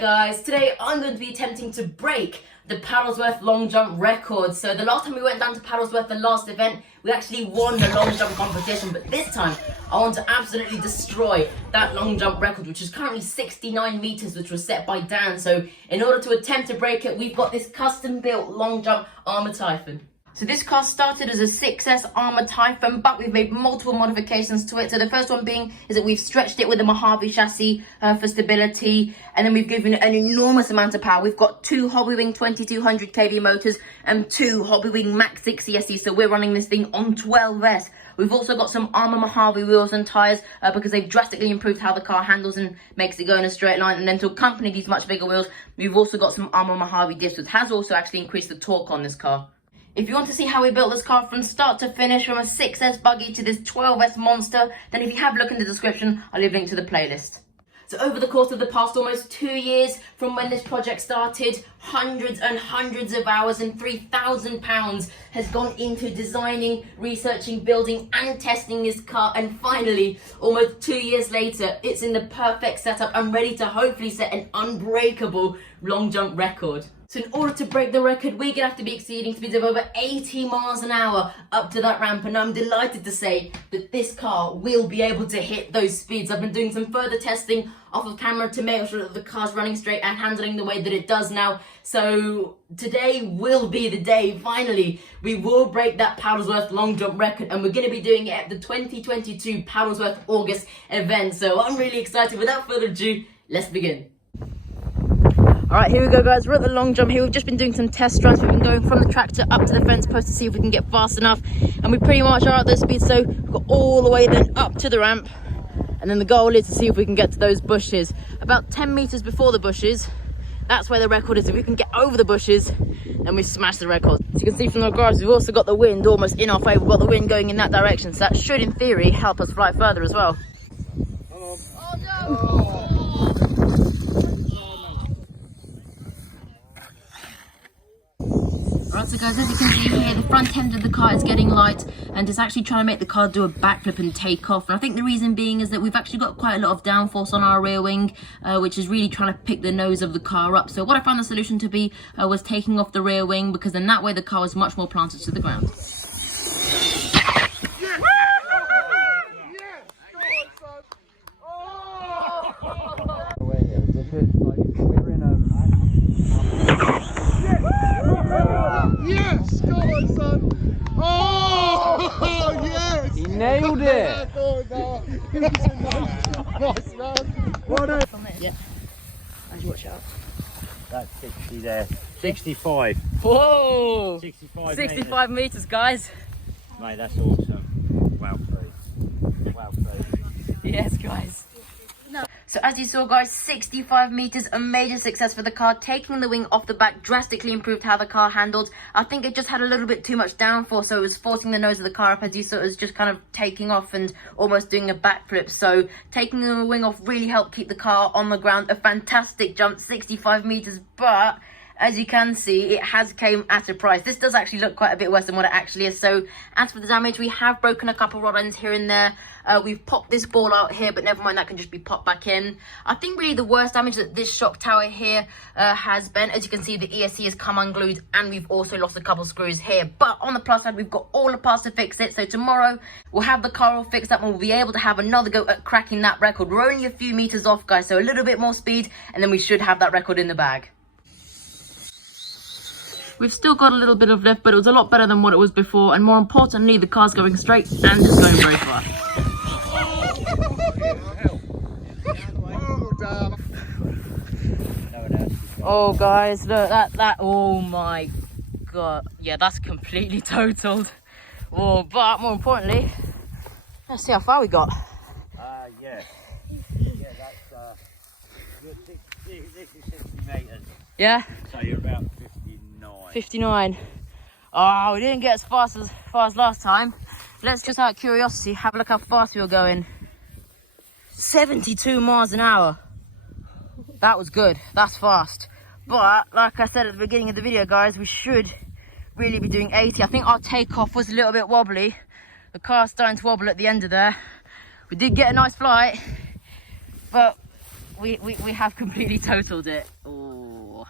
guys, today I'm going to be attempting to break the Paddlesworth long jump record. So the last time we went down to Paddlesworth, the last event, we actually won the long jump competition, but this time I want to absolutely destroy that long jump record, which is currently 69 meters, which was set by Dan. So in order to attempt to break it, we've got this custom built long jump armor Typhon. So this car started as a 6S armored Typhon, but we've made multiple modifications to it. So the first one being is that we've stretched it with a Mojave chassis for stability, and then we've given it an enormous amount of power. We've got two Hobbywing 2200 kV motors and two Hobbywing Max 6 CSE, so we're running this thing on 12S. We've also got some armor Mojave wheels and tyres because they've drastically improved how the car handles and makes it go in a straight line. And then to accompany these much bigger wheels, we've also got some armor Mojave discs, which has also actually increased the torque on this car. If you want to see how we built this car from start to finish, from a 6S buggy to this 12S monster, then if you have a look in the description, I'll leave a link to the playlist. So over the course of the past almost 2 years from when this project started, hundreds and hundreds of hours and £3,000 has gone into designing, researching, building and testing this car, and finally, almost 2 years later, it's in the perfect setup and ready to hopefully set an unbreakable long jump record. So in order to break the record, we're going to have to be exceeding speeds of over 80 miles an hour up to that ramp. And I'm delighted to say that this car will be able to hit those speeds. I've been doing some further testing off of camera to make sure that the car's running straight and handling the way that it does now. So today will be the day, finally. We will break that Paddlesworth long jump record, and we're going to be doing it at the 2022 Paddlesworth August event. So I'm really excited. Without further ado, let's begin. Alright, here we go guys, we're at the long jump here. We've just been doing some test runs. We've been going from the tractor up to the fence post to see if we can get fast enough, and we pretty much are at those speeds. So we've got all the way then up to the ramp, and then the goal is to see if we can get to those bushes. About 10 meters before the bushes, that's where the record is. If we can get over the bushes, then we smash the record. As you can see from the graphs, we've also got the wind almost in our favour. We've got the wind going in that direction, so that should in theory help us fly further as well. Oh no! Alright, so guys, as you can see here, the front end of the car is getting light and it's actually trying to make the car do a backflip and take off. And I think the reason being is that we've actually got quite a lot of downforce on our rear wing, which is really trying to pick the nose of the car up. So what I found the solution to be was taking off the rear wing, because then that way the car is much more planted to the ground. Yes, go on, son. Oh, yes. He nailed it. Nice, man. Well done. Yeah. As you watch out. That's 60 there. 65. Whoa! 65 meters, guys. Mate, that's awesome. Wow, pro. Wow, pro. Yes, guys. So as you saw guys, 65 meters, a major success for the car. Taking the wing off the back drastically improved how the car handled. I think it just had a little bit too much downforce, so it was forcing the nose of the car up. As you saw, it was just kind of taking off and almost doing a backflip. So taking the wing off really helped keep the car on the ground. A fantastic jump, 65 meters, but as you can see, it has came at a price. This does actually look quite a bit worse than what it actually is. So as for the damage, we have broken a couple rod ends here and there. We've popped this ball out here, but never mind, that can just be popped back in. I think really the worst damage that this shock tower here has been, as you can see, the ESC has come unglued, and we've also lost a couple screws here. But on the plus side, we've got all the parts to fix it. So tomorrow, we'll have the car all fixed up and we'll be able to have another go at cracking that record. We're only a few meters off, guys, so a little bit more speed, and then we should have that record in the bag. We've still got a little bit of lift, but it was a lot better than what it was before. And more importantly, the car's going straight and it's going very far. Oh, guys, look, oh my God. Yeah, that's completely totaled. Oh, but more importantly, let's see how far we got. Yeah. Yeah, that's, this is 60 metres. Yeah? So you're about 59. Oh, we didn't get as far as last time. Let's just out of curiosity have a look how fast we were going. 72 miles an hour. That was good. That's fast. But like I said at the beginning of the video, guys, we should really be doing 80. I think our takeoff was a little bit wobbly. The car's starting to wobble at the end of there. We did get a nice flight, but we have completely totaled it. Oh.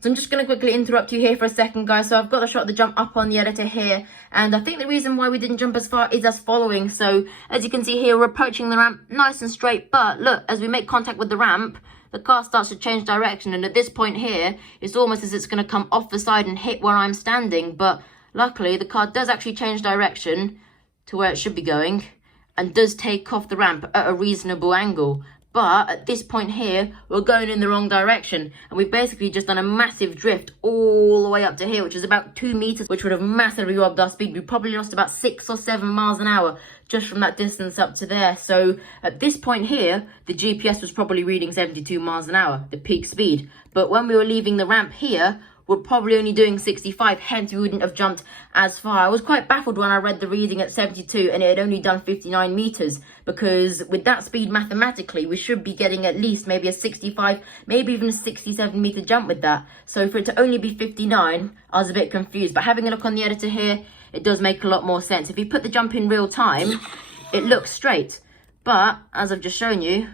So I'm just going to quickly interrupt you here for a second, guys. So I've got a shot of the jump up on the editor here. And I think the reason why we didn't jump as far is as following. So as you can see here, we're approaching the ramp nice and straight. But look, as we make contact with the ramp, the car starts to change direction. And at this point here, it's almost as it's going to come off the side and hit where I'm standing. But luckily, the car does actually change direction to where it should be going and does take off the ramp at a reasonable angle. But at this point here, we're going in the wrong direction. And we've basically just done a massive drift all the way up to here, which is about 2 meters, which would have massively robbed our speed. We probably lost about 6 or 7 miles an hour just from that distance up to there. So at this point here, the GPS was probably reading 72 miles an hour, the peak speed. But when we were leaving the ramp here, we're probably only doing 65, hence we wouldn't have jumped as far. I was quite baffled when I read the reading at 72 and it had only done 59 meters, because with that speed mathematically, we should be getting at least maybe a 65, maybe even a 67 meter jump with that. So for it to only be 59, I was a bit confused. But having a look on the editor here, it does make a lot more sense. If you put the jump in real time, it looks straight. But as I've just shown you,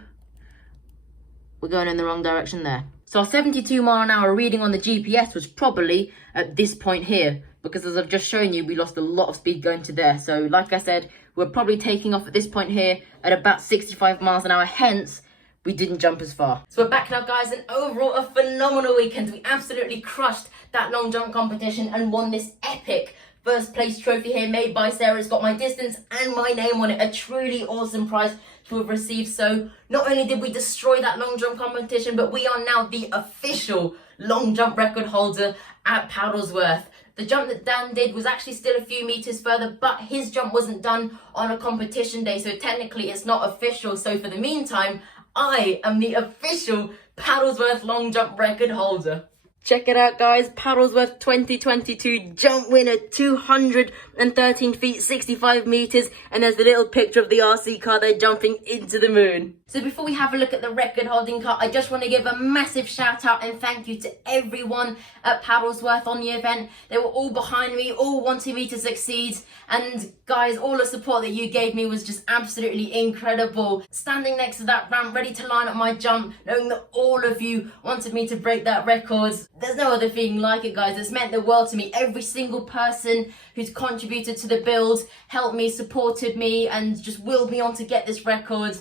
we're going in the wrong direction there. So our 72 mile an hour reading on the GPS was probably at this point here, because as I've just shown you, we lost a lot of speed going to there. So like I said, we're probably taking off at this point here at about 65 miles an hour, hence we didn't jump as far. So we're back now, guys, and overall a phenomenal weekend. We absolutely crushed that long jump competition and won this epic first place trophy here made by Sarah. It's got my distance and my name on it, a truly awesome prize to have received. So not only did we destroy that long jump competition, but we are now the official long jump record holder at Paddlesworth. The jump that Dan did was actually still a few meters further, but his jump wasn't done on a competition day, so technically it's not official. So for the meantime, I am the official Paddlesworth long jump record holder. Check it out, guys. Paddlesworth 2022 jump winner, 213 feet, 65 meters. And there's the little picture of the RC car there jumping into the moon. So before we have a look at the record holding car, I just want to give a massive shout out and thank you to everyone at Paddlesworth on the event. They were all behind me, all wanting me to succeed. And guys, all the support that you gave me was just absolutely incredible. Standing next to that ramp, ready to line up my jump, knowing that all of you wanted me to break that record. There's no other feeling like it, guys. It's meant the world to me. Every single person who's contributed to the build helped me, supported me, and just willed me on to get this record.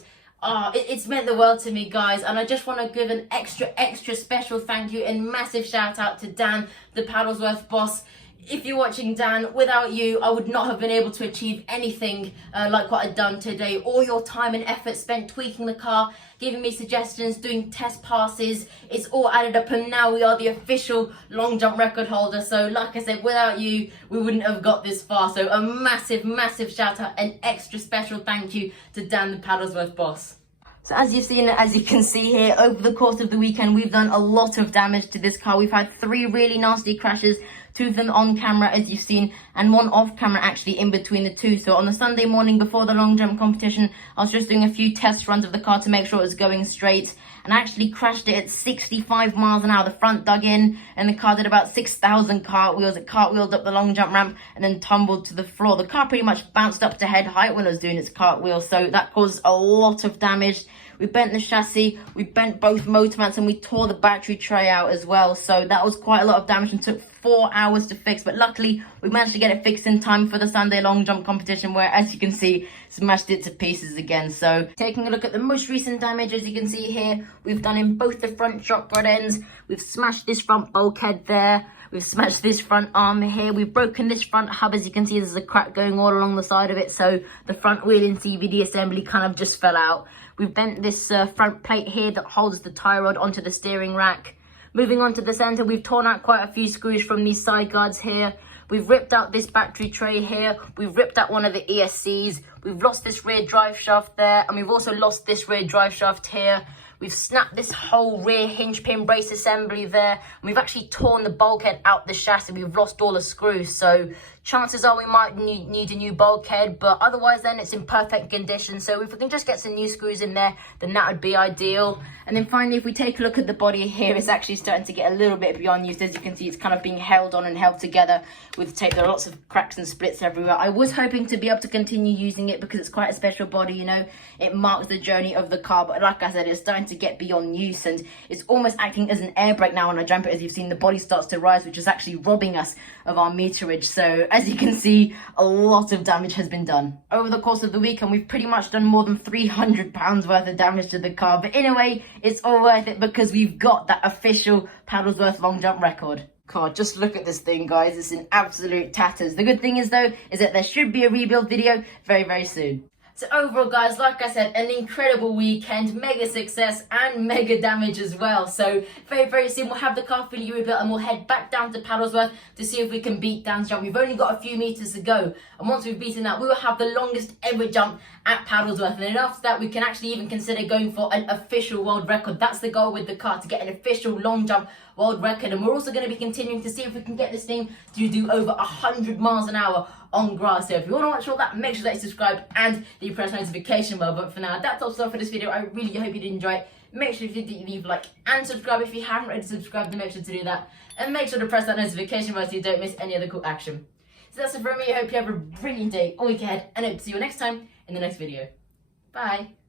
It's meant the world to me, guys. And I just want to give an extra special thank you and massive shout out to Dan, the Paddlesworth boss. If you're watching, Dan, without you, I would not have been able to achieve anything like what I've done today. All your time and effort spent tweaking the car, giving me suggestions, doing test passes, it's all added up, and now we are the official long jump record holder. So like I said, without you, we wouldn't have got this far. So a massive shout out and extra special thank you to Dan, the Paddlesworth boss. So as you've seen, as you can see here, over the course of the weekend, we've done a lot of damage to this car. We've had 3 really nasty crashes, 2 of them on camera, as you've seen, and 1 off camera actually in between the 2. So on the Sunday morning before the long jump competition, I was just doing a few test runs of the car to make sure it was going straight, and I actually crashed it at 65 miles an hour. The front dug in, and the car did about 6,000 cartwheels. It cartwheeled up the long jump ramp and then tumbled to the floor. The car pretty much bounced up to head height when I was doing its cartwheel, so that caused a lot of damage. We bent the chassis, we bent both motor mounts, and we tore the battery tray out as well. So that was quite a lot of damage and took 4 hours to fix. But luckily, we managed to get it fixed in time for the Sunday long jump competition, where, as you can see, smashed it to pieces again. So taking a look at the most recent damage, as you can see here, we've done in both the front shock rod ends. We've smashed this front bulkhead there. We've smashed this front arm here. We've broken this front hub. As you can see, there's a crack going all along the side of it. So the front wheel and CVD assembly kind of just fell out. We've bent this front plate here that holds the tie rod onto the steering rack. Moving on to the center, we've torn out quite a few screws from these side guards here. We've ripped out this battery tray here. We've ripped out one of the ESCs. We've lost this rear drive shaft there. And we've also lost this rear drive shaft here. We've snapped this whole rear hinge pin brace assembly there. And we've actually torn the bulkhead out the chassis. We've lost all the screws. So chances are we might need a new bulkhead, but otherwise then it's in perfect condition. So if we can just get some new screws in there, then that would be ideal. And then finally, if we take a look at the body here, it's actually starting to get a little bit beyond use. As you can see, it's kind of being held on and held together with tape. There are lots of cracks and splits everywhere. I was hoping to be able to continue using it because it's quite a special body, you know. It marks the journey of the car, but like I said, it's starting to get beyond use, and it's almost acting as an air brake now on a jumper. As you've seen, the body starts to rise, which is actually robbing us of our meterage. So as you can see, a lot of damage has been done. Over the course of the weekend, we've pretty much done more than £300 worth of damage to the car, but in a way, it's all worth it because we've got that official Paddlesworth long jump record. God, just look at this thing, guys. It's in absolute tatters. The good thing is, though, is that there should be a rebuild video very, very soon. So overall, guys, like I said, an incredible weekend, mega success and mega damage as well. So very, very soon we'll have the car fully rebuilt and we'll head back down to Paddlesworth to see if we can beat Dan's jump. We've only got a few meters to go, and once we've beaten that, we will have the longest ever jump at Paddlesworth. And then after that, we can actually even consider going for an official world record. That's the goal with the car, to get an official long jump world record. And we're also going to be continuing to see if we can get this thing to do over 100 miles an hour on grass. So if you want to watch all that, make sure that you subscribe and that you press notification bell. But for now, that's all for this video. I really hope you did enjoy it. Make sure if you did, leave a like and subscribe. If you haven't already subscribed, then make sure to do that, and make sure to press that notification bell so you don't miss any other cool action. So that's it from me. I hope you have a brilliant day or week ahead, and I hope to see you next time in the next video. Bye.